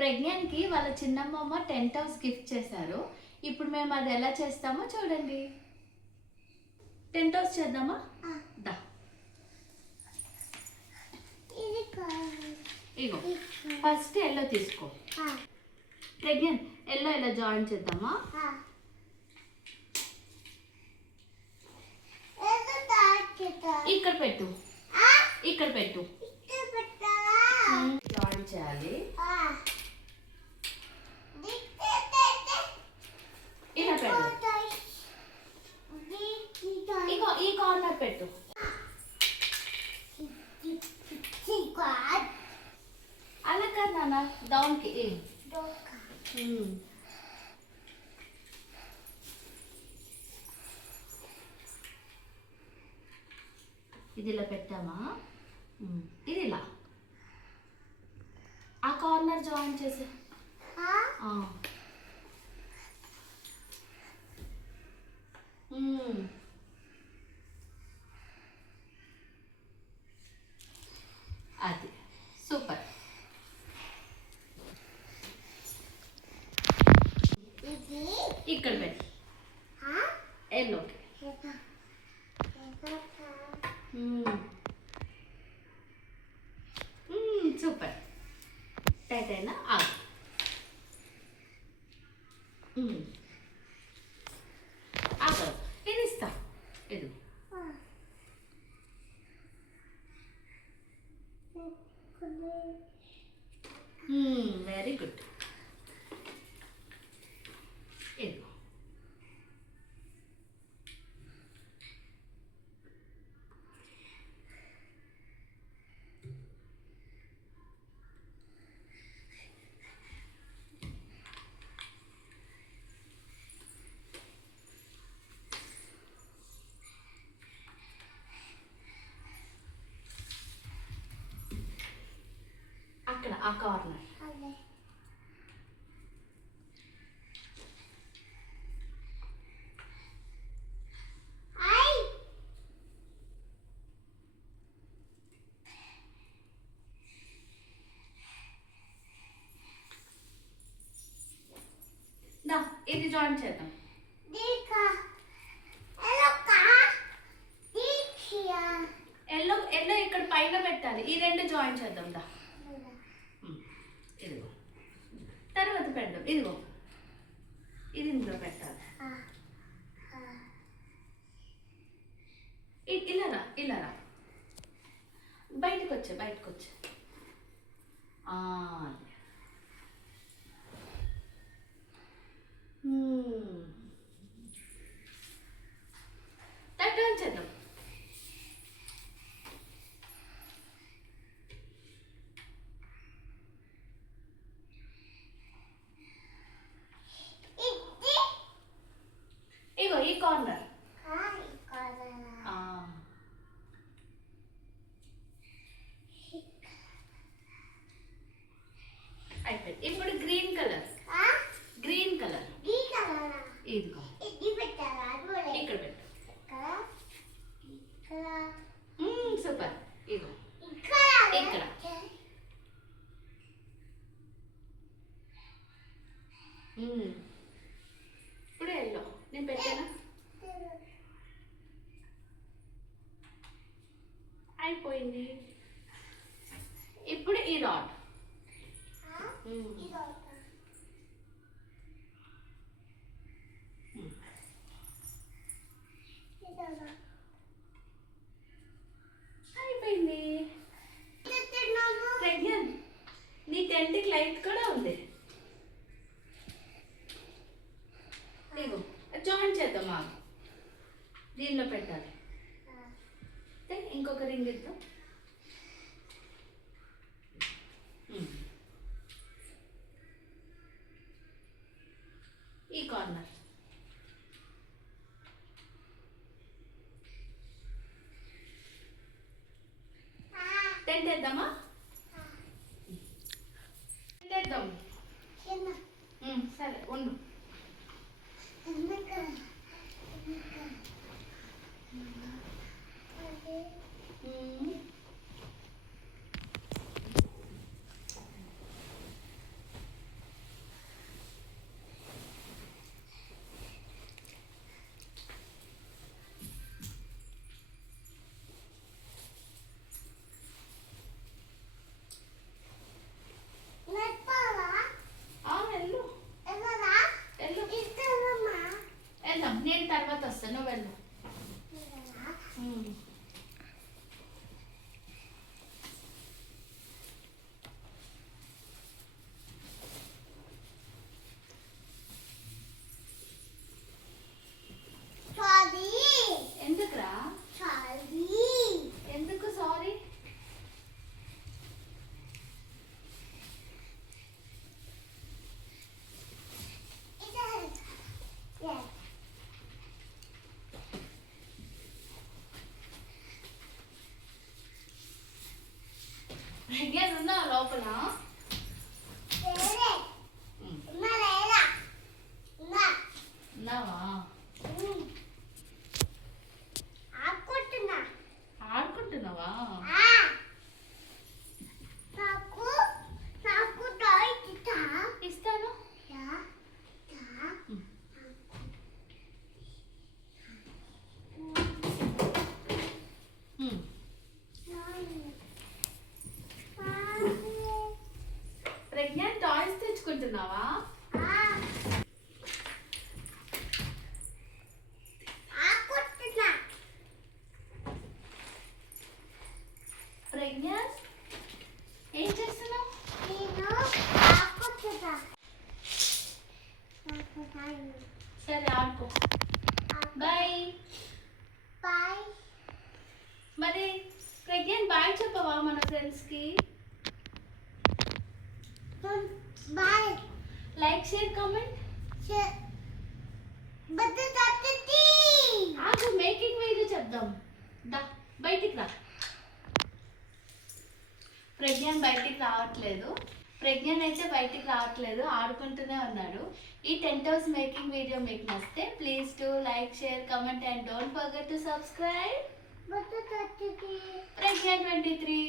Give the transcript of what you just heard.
ప్రజ్ఞాన్‌కి వాళ్ళ చిన్నమ్మమ్మ tent house gift చేశారు. ఇప్పుడు మేము అది ఎలా చేస్తామో చూడండి. టెంట్ హౌస్ చేద్దామా? దా. ఇగో ఫస్ట్ ఎల్లో తీసుకో. ప్రజ్ఞాన్ ఎల్లో ఇలా జాయిన్ చేద్దామా? ఇక్కడ పెట్టు, ఇక్కడ పెట్టు. జాయిన్ చేయాలి. ఇలా పెట్టు. ఇగో ఈ కార్నర్ పెట్టు. అలా కాదు నాన్న, డౌన్కి. ఇది ఇలా పెట్టామా? ఇది ఇలా ఆ కార్నర్ జాయిన్ చేసే. అది సూపర్. ఇక్కడ పెట్టు ఎల్లోకి. సూపర్. టైట్ అయినా ఆగు. ఆగు, ఇది ఇస్తా. ఇది వెరీ గుడ్. ఇది అక్కడ ఆ కార్నర్. ఇది జాయిన్ చేద్దాం. ఎల్లో ఎల్లో ఇక్కడ పైన పెట్టాలి. ఈ రెండు జాయిన్ చేద్దాం. దా, ఇదిగో తర్వాత పెడదాం. ఇదిగో ఇది ఇందులో పెట్టాలి. ఇలా రా, ఇలా రా. బయటకు వచ్చే, బయటకు వచ్చే. టర్న్ చేద్దాం. ఇగో ఈ కార్నర్. అయిపోయింది. ఇప్పుడు గ్రీన్ కలర్. గ్రీన్ కలర్ ఇదిగో ఇక్కడ పెట్టు. సూపర్. ఇగో ఇక్కడ. ఇప్పుడు ఎల్లో నేను పెట్టానా? అయిపోయింది. ఇప్పుడు ఈ రాడ్. అయిపోయింది. ప్రజ్ఞాన్ నీ టెంట్కి లైట్ కూడా ఉంది. ఇగో జాయిన్ చేద్దామా? దీనిలో పెట్టాలి. ఇంకొక రింగ్ ఇద్దాం. ఈ కార్నర్. టెంట్ వేద్దామా? వేద్దాం. సరే ఉండు. లోపల. ఉన్నావా? ఆడుకుంటున్నావా? ఇస్తాను. ప్రజ్ఞాన్ టాయ్స్ తెచ్చుకుంటున్నావా? ప్రజ్ఞాన్ ఏం చేస్తున్నావు? సరే ఆడుకో. బాయ్. మరి ప్రజ్ఞాన్ బాయ్ చెప్పవా మన ఫ్రెండ్స్కి? Like share comment. ఆగు, మేకింగ్ వీడియో చెప్దాం. దా బయటికి రా. ప్రజ్ఞాన్ బయటికి రావట్లేదు. ప్రజ్ఞాన్ అయితే బయటికి రావట్లేదు, ఆడుకుంటూనే ఉన్నాడు. ఈ 10 hours మేకింగ్ వీడియో మీకు నచ్చితే please to like share comment and don't forget to subscribe. Pragyan 23.